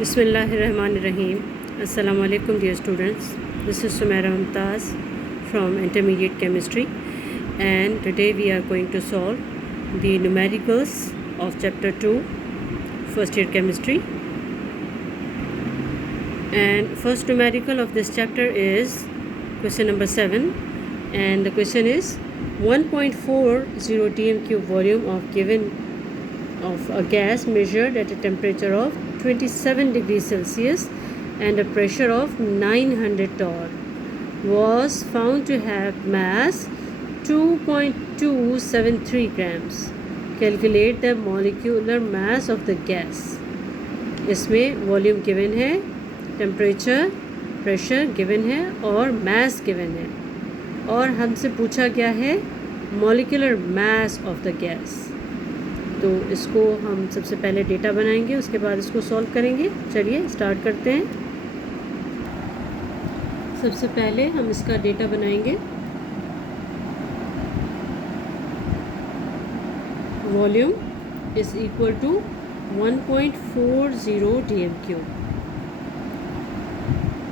Bismillahirrahmanirrahim. Assalamu alaikum dear students. This is Sumaira Mumtaz from Intermediate Chemistry, and today we are going to solve the numericals of chapter 2 first year chemistry. And first numerical of this chapter is question number 7, and the question is 1.40 tm cube volume of a gas measured at a temperature of 27 degrees Celsius and a pressure of 900 torr was found to have mass 2.273 grams. Calculate the molecular mass of the gas. इसमें volume given है, temperature, pressure given है और mass given है, और हमसे पूछा गया है molecular mass of the gas. तो इसको हम सबसे पहले डेटा बनाएंगे, उसके बाद इसको सॉल्व करेंगे. चलिए स्टार्ट करते हैं. सबसे पहले हम इसका डेटा बनाएंगे. Volume is equal to 1.40 dm cube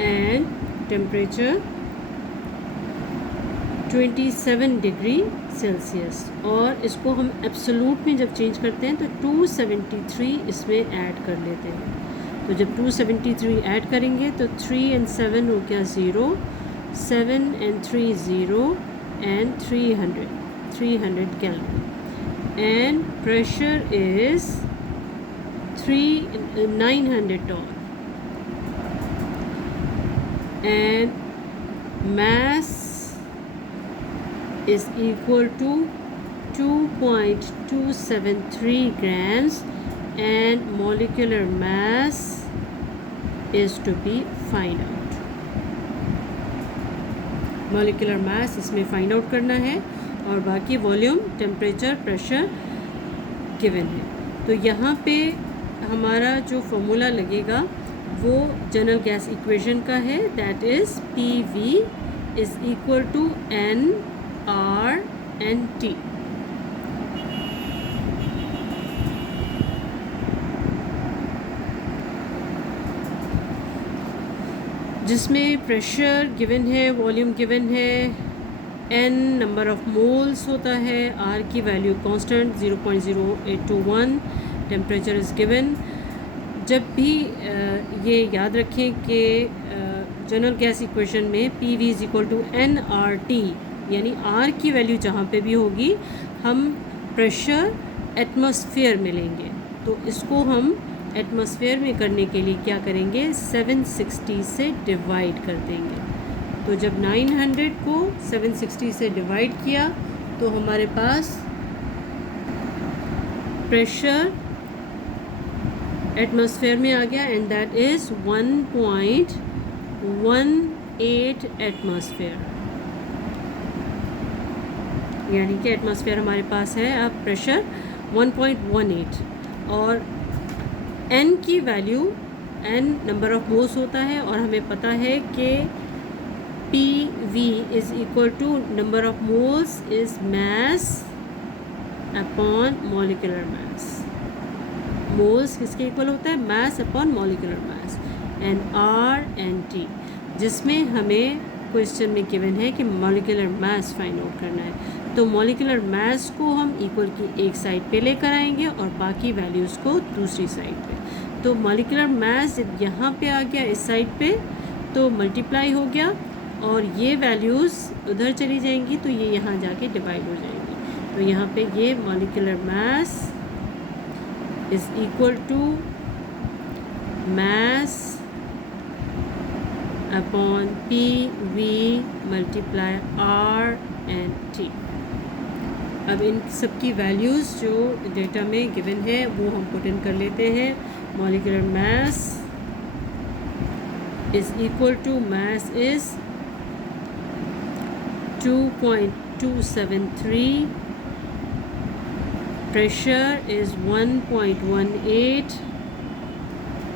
and temperature 27 degree Celsius, और इसको हम एब्सोलूट में जब चेंज करते हैं तो 273 इसमें ऐड कर लेते हैं. तो जब 273 ऐड करेंगे तो 3 and 7 हो गया 0, 7 and 3 0 and 300 Kelvin, and pressure is 900 torr, and mass is equal to 2.273 grams, and molecular mass is to be find out. molecular mass इसमें find out करना है, और बाकी वॉल्यूम, टेम्परेचर, प्रेशर गिवन है. तो यहाँ पे हमारा जो फॉर्मूला लगेगा वो जनरल गैस इक्वेशन का है, that is PV is equal to NRNT. जिसमें प्रेशर गिवन है, वॉल्यूम गिवन है, N नंबर ऑफ मोल्स होता है, R की value constant 0.0821, temperature is given. जब भी ये याद रखें कि जनरल गैस इक्वेशन में PV is equal to NRT, यानी R की वैल्यू जहाँ पे भी होगी हम प्रेशर एटमॉस्फेयर में लेंगे. तो इसको हम एटमॉस्फेयर में करने के लिए क्या करेंगे, 760 से डिवाइड कर देंगे. तो जब 900 को 760 से डिवाइड किया तो हमारे पास प्रेशर एटमॉस्फेयर में आ गया, एंड दैट इज़ 1.18 एटमॉस्फेयर. यानी कि एटमॉस्फेयर हमारे पास है अब प्रेशर 1.18, और N की value, N number of moles होता है, और हमें पता है कि PV is equal to number of moles is mass upon molecular mass. Moles किसके इक्वल होता है, mass upon molecular mass, and RNT, जिसमें हमें क्वेश्चन में गिवन है कि मॉलिक्यूलर मास फाइंड आउट करना है. तो मॉलिक्यूलर मास को हम इक्वल की एक साइड पे लेकर आएंगे और बाकी वैल्यूज़ को दूसरी साइड पे. तो मॉलिक्यूलर मास जब यहाँ पे आ गया इस साइड पे तो मल्टीप्लाई हो गया, और ये वैल्यूज़ उधर चली जाएंगी तो ये यहाँ जाके डिवाइड हो जाएंगी. तो यहाँ पे ये molecular mass is equal to mass upon PV multiply RNT. अब इन सब की वैल्यूज़ जो डेटा में गिवन है वो हम पुट इन कर लेते हैं. Molecular mass is equal to, mass is 2.273, pressure is 1.18,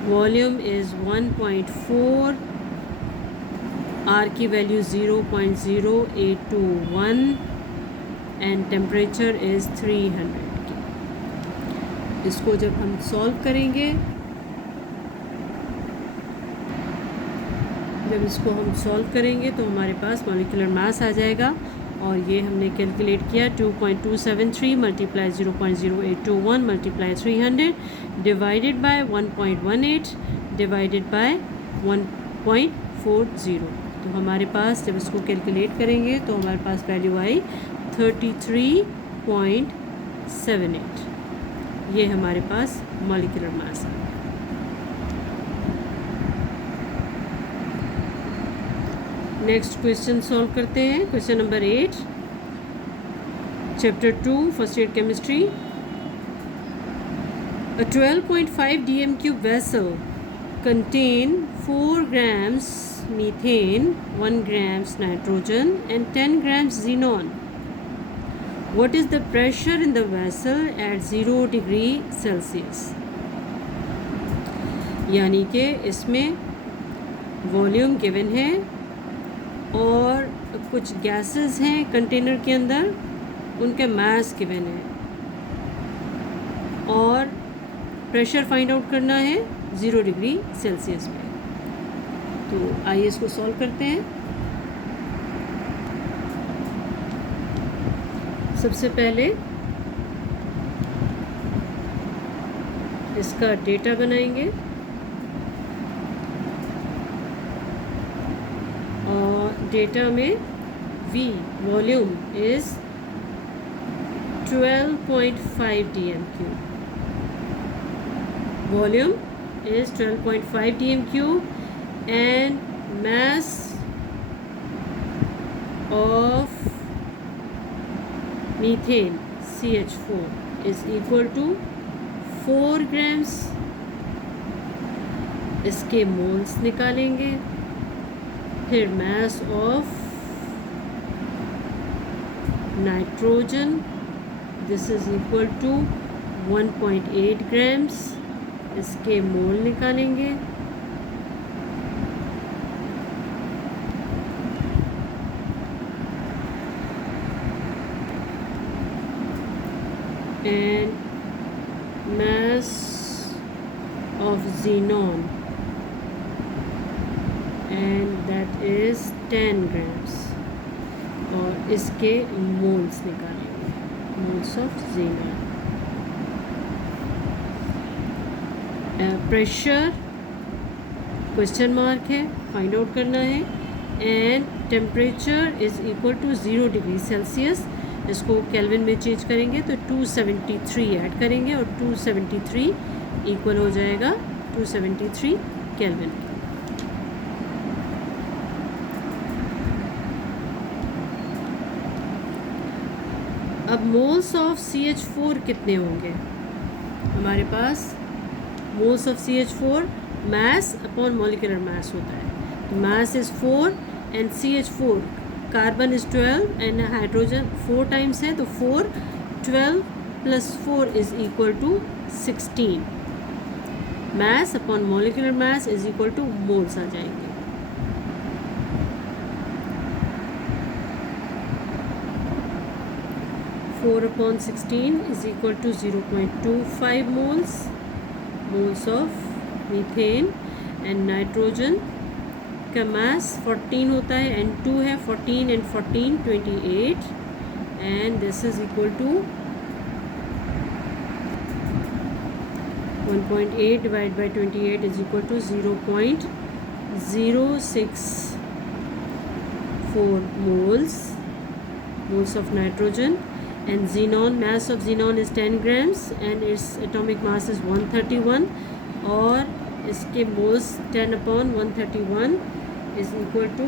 volume is 1.4, R की वैल्यू 0.0821, and temperature is 300 की. इसको जब हम सॉल्व करेंगे जब इसको हम सॉल्व करेंगे तो हमारे पास मॉलिक्यूलर मास आ जाएगा, और ये हमने कैलकुलेट किया 2.273 multiply 0.0821 multiply 300 divided by 1.18 divided by 1.40। तो हमारे पास जब इसको कैलकुलेट करेंगे तो हमारे पास वैल्यू आई 33.78। ये हमारे पास मॉलिक्यूलर मास है। नेक्स्ट क्वेश्चन सॉल्व करते हैं। Question number 8, chapter 2, first year chemistry. A 12.5 dm cube vessel contain 4 grams methane, 1 grams nitrogen and 10 grams xenon. What is the pressure in the vessel at 0 degree Celsius? यानी कि इसमें volume given है और कुछ gases हैं container के अंदर, उनका मास गिवन है और प्रेशर फाइंड आउट करना है 0 डिग्री सेल्सियस में। तो आइए इसको सॉल्व करते हैं। सबसे पहले इसका डेटा बनाएंगे और डेटा में V volume is 12.5 dm cube. Volume is 12.5 dm cube and mass of methane CH4 is equal to 4 grams. इसके मोल्स निकालेंगे। फिर mass of nitrogen, this is equal to 1.8 grams. इसके मोल निकालेंगे। And mass of xenon, and that is 10 grams. और इसके moles निकालेंगे, moles of xenon। Pressure question mark है, find out करना है। And temperature is equal to 0 degree Celsius. इसको Kelvin में चेंज करेंगे तो 273 ऐड करेंगे और 273 इक्वल हो जाएगा 273 केल्विन। अब मोल्स ऑफ CH4 कितने होंगे हमारे पास? Moles of CH4 mass upon molecular mass होता है। तो mass is 4 and CH4 carbon is 12 and hydrogen 4 times है, तो 4 12 plus 4 is equal to 16। Mass upon molecular mass is equal to moles आ जाएंगे। Four upon 16 is equal to 0.25 moles of methane. And nitrogen का mass 14 होता है, N2 है, 14 and 14 28, and this is equal to 1.8 divide by 28 is equal to 0.064 moles of nitrogen. And xenon, mass of xenon is 10 grams and its atomic mass is 131, और इसके moles 10 upon 131 is equal to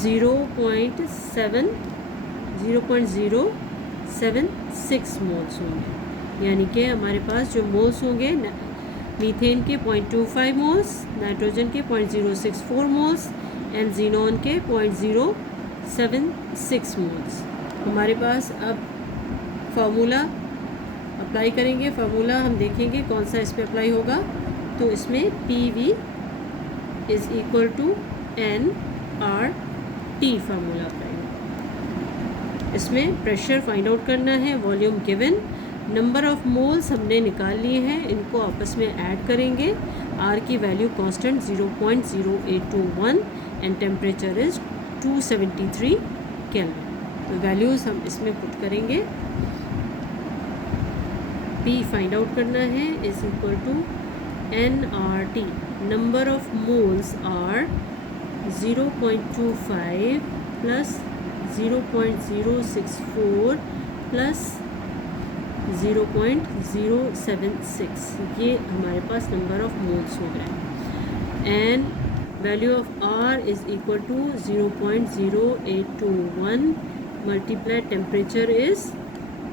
0.076 moles होंगे। यानी कि हमारे पास जो moles होंगे methane के 0.25 moles, nitrogen के 0.064 moles एंड xenon के 0.076 मोल्स। हमारे पास अब फार्मूला अप्लाई करेंगे। फार्मूला हम देखेंगे कौन सा इस पर अप्लाई होगा। तो इसमें PV is equal to nRT formula apply होगा। इसमें प्रेशर फाइंड आउट करना है, volume given, number of moles हमने निकाल लिए हैं, इनको आपस में ऐड करेंगे। आर की value constant 0.0821 and temperature is 273 Kelvin. तो वैल्यूज़ हम इसमें पुट करेंगे। P फाइंड आउट करना है is equal to NRT, number of moles are 0.25 plus 0.064 plus 0.076, ये हमारे पास नंबर ऑफ़ मोल्स हो गए। And value of R is equal to 0.0821 multiply temperature is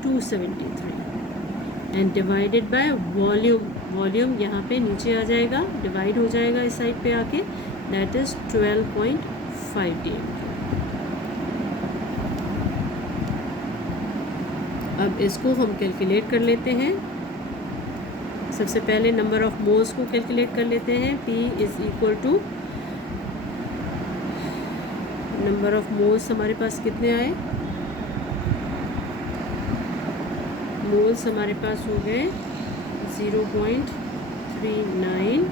273 and divided by volume. Volume यहाँ पे नीचे आ जाएगा, डिवाइड हो जाएगा इस साइड पे आके, दैट इज़ 12.58। अब इसको हम कैलकुलेट कर लेते हैं। सबसे पहले नंबर ऑफ़ मोल्स को कैलकुलेट कर लेते हैं। P is equal to number of moles हमारे पास कितने आए, मोल्स हमारे पास हो गए 0.39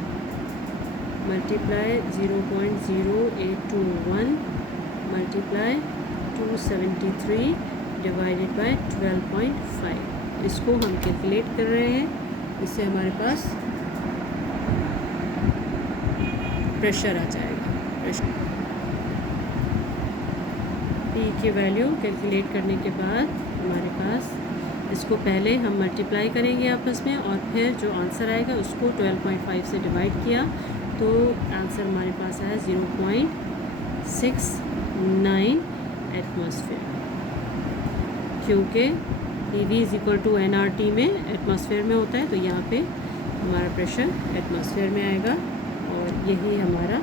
मल्टीप्लाई 0.0821 मल्टीप्लाई 273 डिवाइडेड बाय 12.5। इसको हम कैलकुलेट कर रहे हैं, इससे हमारे पास प्रेशर आ जाएगा। प्रेशर P की वैल्यू कैलकुलेट करने के बाद हमारे पास, इसको पहले हम मल्टीप्लाई करेंगे आपस में और फिर जो आंसर आएगा उसको 12.5 से डिवाइड किया तो आंसर हमारे पास आया 0.69 एटमॉस्फेयर, क्योंकि PV is equal to NRT में एटमॉस्फेयर में होता है, तो यहाँ पे हमारा प्रेशर एटमॉस्फेयर में आएगा और यही हमारा